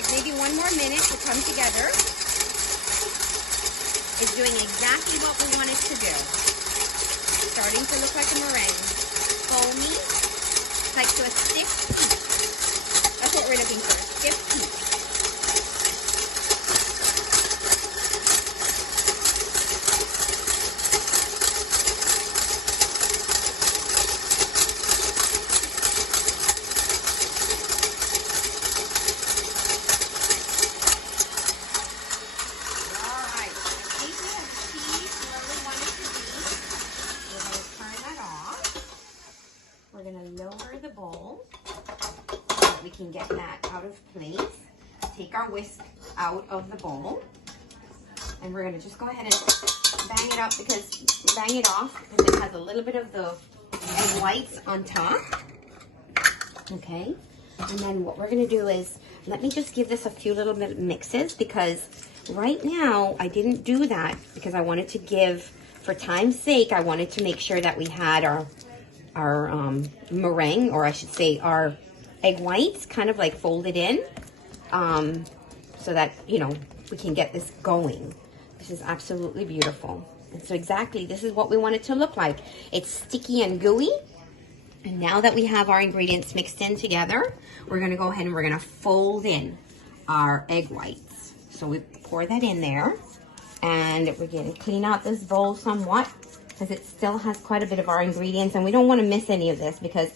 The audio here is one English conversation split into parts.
like maybe 1 more minute to come together. It's doing exactly what we want it to do. Starting to look like a meringue. Foamy, like to a stiff peak. That's what we're looking for, a stiff peak. We're going to lower the bowl so that we can get that out of place. Take our whisk out of the bowl. And we're going to just go ahead and bang it off because it has a little bit of the egg whites on top. Okay. And then what we're going to do is, let me just give this a few little mixes because right now I didn't do that because I wanted to give, for time's sake, I wanted to make sure that we had our meringue, or I should say our egg whites kind of like folded in, so that, you know, we can get this going. This is absolutely beautiful. And so exactly, this is what we want it to look like. It's sticky and gooey. And now that we have our ingredients mixed in together, we're gonna go ahead and we're gonna fold in our egg whites. So we pour that in there, and we're gonna clean out this bowl somewhat, because it still has quite a bit of our ingredients, and we don't want to miss any of this because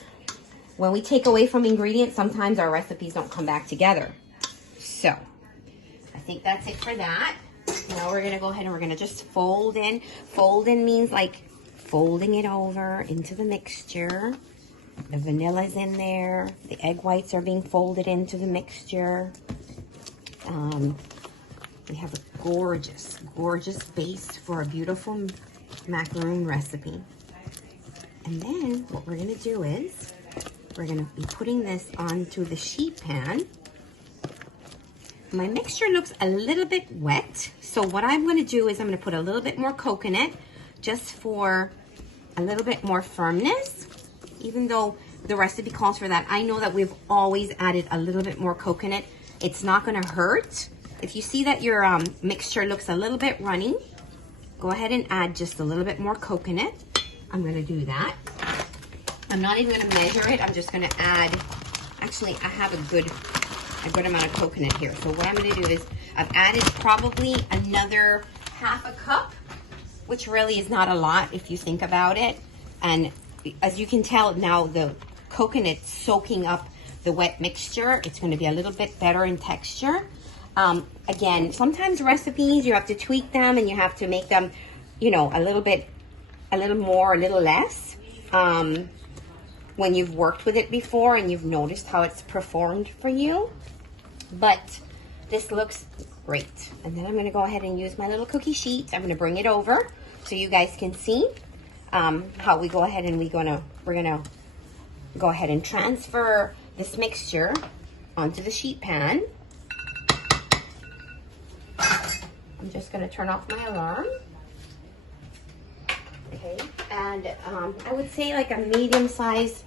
when we take away from ingredients, sometimes our recipes don't come back together. So I think that's it for that. Now we're going to go ahead and we're going to just fold in. Fold in means like folding it over into the mixture. The vanilla's in there. The egg whites are being folded into the mixture. We have a gorgeous, gorgeous base for a beautiful macaroon recipe. And then what we're going to do is we're going to be putting this onto the sheet pan. My mixture looks a little bit wet, so what I'm going to do is I'm going to put a little bit more coconut just for a little bit more firmness. Even though the recipe calls for that, I know that we've always added a little bit more coconut. It's not going to hurt. If you see that your mixture looks a little bit runny, go ahead and add just a little bit more coconut. I'm going to do that. I'm not even going to measure it. I'm just going to add, actually I have a good amount of coconut here. So what I'm going to do is I've added probably another half a cup, which really is not a lot if you think about it. And as you can tell now, the coconut's soaking up the wet mixture. It's going to be a little bit better in texture. Again, sometimes recipes, you have to tweak them and you have to make them, you know, a little more, a little less, when you've worked with it before and you've noticed how it's performed for you. But this looks great. And then I'm going to go ahead and use my little cookie sheet. I'm going to bring it over so you guys can see how we go ahead and we're going to go ahead and transfer this mixture onto the sheet pan. I'm just going to turn off my alarm. Okay, and I would say like a medium-sized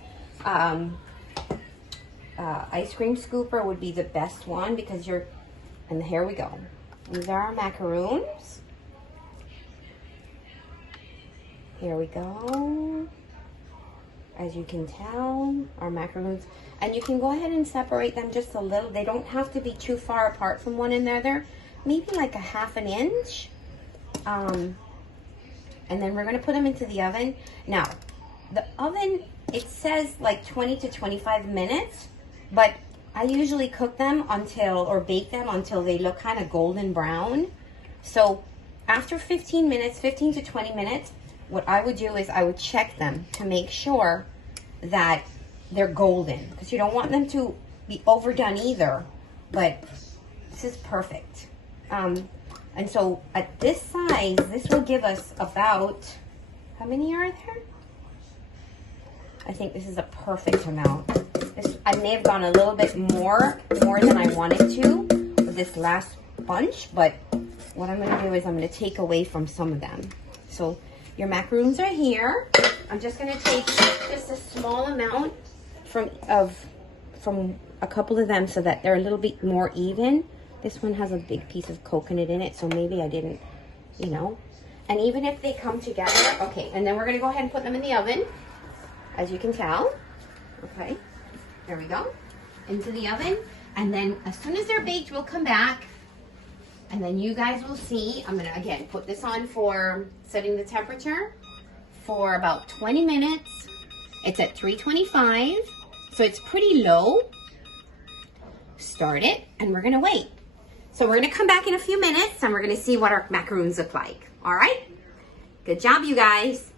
ice cream scooper would be the best one because and here we go. These are our macaroons. Here we go. As you can tell, our macaroons. And you can go ahead and separate them just a little. They don't have to be too far apart from one another. Maybe like a ½ an inch. And then we're going to put them into the oven. Now, the oven, it says like 20 to 25 minutes, but I usually cook them or bake them until they look kind of golden brown. So after 15 to 20 minutes, what I would do is I would check them to make sure that they're golden, because you don't want them to be overdone either, but this is perfect. And so at this size, this will give us about, how many are there? I think this is a perfect amount. I may have gone a little bit more than I wanted to with this last bunch, but what I'm gonna do is I'm gonna take away from some of them. So your macaroons are here. I'm just gonna take just a small amount from a couple of them so that they're a little bit more even. This one has a big piece of coconut in it, so maybe I didn't, you know. And even if they come together, okay, and then we're gonna go ahead and put them in the oven, as you can tell. Okay, there we go, into the oven. And then as soon as they're baked, we'll come back and then you guys will see. I'm gonna, again, put this on for setting the temperature for about 20 minutes. It's at 325, so it's pretty low. Start it, and we're gonna wait. So we're gonna come back in a few minutes and we're gonna see what our macaroons look like. All right? Good job, you guys.